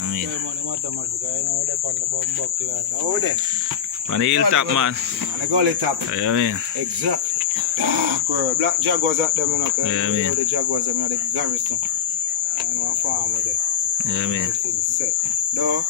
I mean, on the hilltop, man. On the gully top. Yeah, I mean. Exact. Dark world. Black Jaguars at them, you know. Yeah, I mean. The Jaguars, them, you know, the garrison. I know a farm with them. Yeah, I mean. Everything set. No.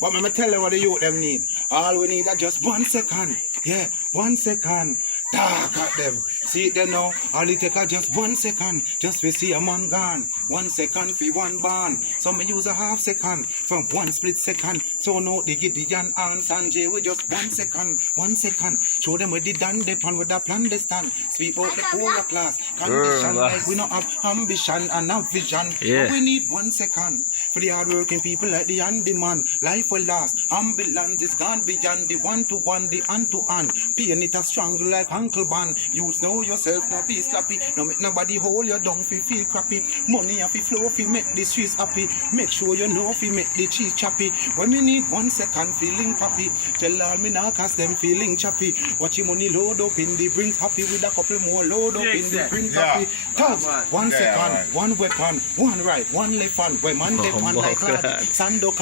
But let me tell you what the youth them need. All we need is just 1 second. Yeah, 1 second. Dark at them. See it there now. All it take just 1 second. Just we see a man gone. 1 second for one barn. Some use a half second from 1 split second. So now they get the Jan and Sanjay with just 1 second. 1 second. Show them where they done they pan with the plan they stand. Speak out the poorer class. Condition like we not have ambition and have vision. Yeah. But we need 1 second for the hardworking people like the handyman. Life will last. Ambulance is gone beyond the one-to-one, the hand-to-hand. Pain it a strong like Uncle Ban. You know yourself, not be slappy. No make nobody hold you down fi feel crappy. Money have fi flow fi make the streets happy. Make sure you know fi make the cheese choppy. When we need 1 second feeling happy. Tell all me now cause them feeling choppy. Watch your money load up in the brings happy with a couple more load up in the brings happy. Thugs, 1 second, 1 weapon, 1 right, 1 left hand. When man they pan like lad. Sando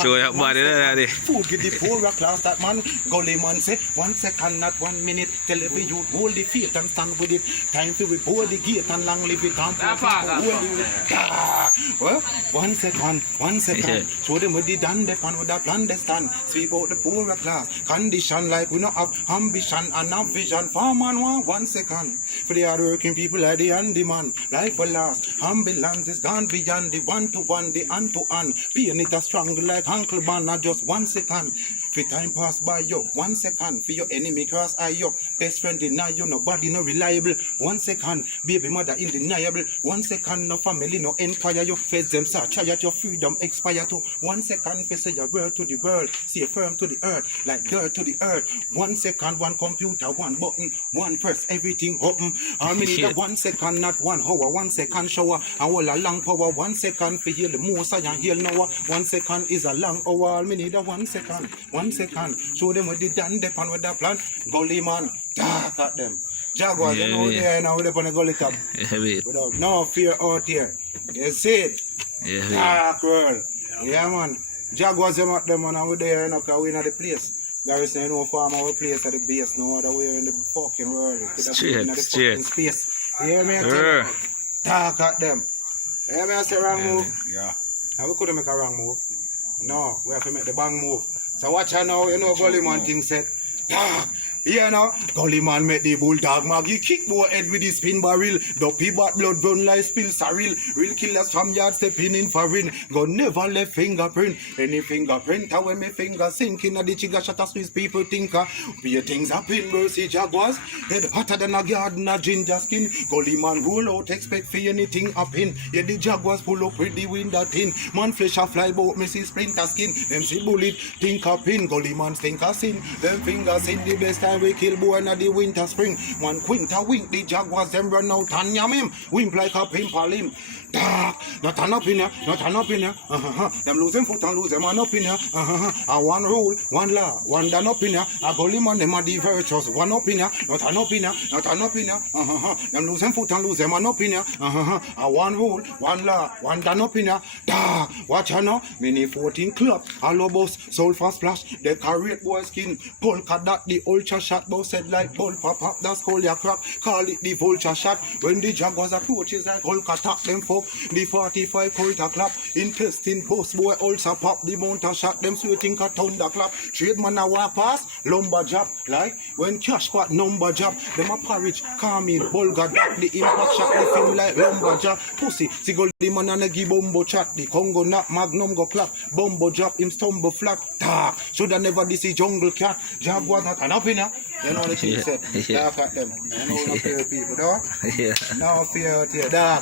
food give the poorer class that man. Gully man say 1 second, not 1 minute. Tell every youth hold the faith and stand with it. Time to board the gate and long live it. Well, 1 second, 1 second. Show them what they done, they pan with a plan they stand. Speak out the poorer class. Condition like we not have ambition and have vision. For man 1 second. For the hardworking people like the handyman. Life will last. Ambulance is gone beyond the one-to-one, the hand-to-hand. Pain it a strong like Uncle Ban. Not just 1 second. For time pass by you, 1 second. For your enemy cross eye you. Best friend deny you, nobody no reliable. 1 second, baby mother undeniable. 1 second, no family no empire. You face them, sir. Try at your freedom expire to 1 second. Face your word to the world. See a firm to the earth, like dirt to the earth. 1 second, 1 computer, 1 button, 1 press, everything open. How many need 1 second, not 1 hour, 1 second shower, and all a long power. 1 second for heal the most I can heal now. 1 second is a long hour. All me need 1 second, 1 second. Show them what they done, they pan with the plan. Gully man, dark at them. Jaguars, you know there now, they're on the gully top. Without no fear out here. You see it? Dark world. Yeah, man. Jaguars, them out there, man, and we're there, you know, because we're in the place. Garrison, you know, farm our place at the base, no other way in the fucking world. Straight. Space. You hear me? Dark at them. You hear me? I say wrong move? Yeah. And we couldn't make a wrong move. No, we have to make the bang move. So watch out now, you know, Gully man thing said. Dark. Yeah, now, Gully man make the bulldog Maggie kick boy head with the spin barrel. Dopey bat blood run like spill saril. Real killers from yard stepping in for ring. Gun never left fingerprint. Any fingerprint, when me finger sinking at the chigga shot as people think. Be things happen, mercy Jaguars. Head hotter than a garden, a ginger skin. Gully man roll out, expect for anything happen. Yeah, the Jaguars pull up with the window tin. Man flesh a fly boat, me see splinter skin. Them see bullet, think a pin. Gully man think a sin. Them fingers in the best time we kill boy in the winter spring. 1 quinta wink, the Jaguars them run out and yam him. Wimp like a pimple him. Dark, not turn up in here, not turn up in here. Them lose them foot and lose them man up in here. A 1 rule, 1 law, 1 done up in here. A Gully man them are the virtuous. 1 up in here, not turn up in here, not turn up in here. Them lose them foot and lose them man up in here. A 1 rule, 1 law, 1 done up in here. Dark, watch out now. Mini 14 club, hollow bus, sulfur splash. The carrot boy skin, polka dot the ultra shot. Bow said like bull pop, that's call your crap. Call it the vulture shot. When the Jaguars approach is like Hulk attack them folk. The 45 Colt a clap. Intestine post boy also pop. The mount a shot them sweating a thunder clap. Trade man a walk past, lumber job. Like when cash pot number job. Them a porridge, calming, bulgar duck. The impact shot the film like lumber job. Pussy, see Gully man and a give bumbo chat. The Congo nap, magnum go clap. Bumbo drop, him stumble flat. Dark, shoulda never this is jungle cat. Jaguar not enough in here. You know the thing said. Dark at them. You know no fear people, though? No fear out here. Dark.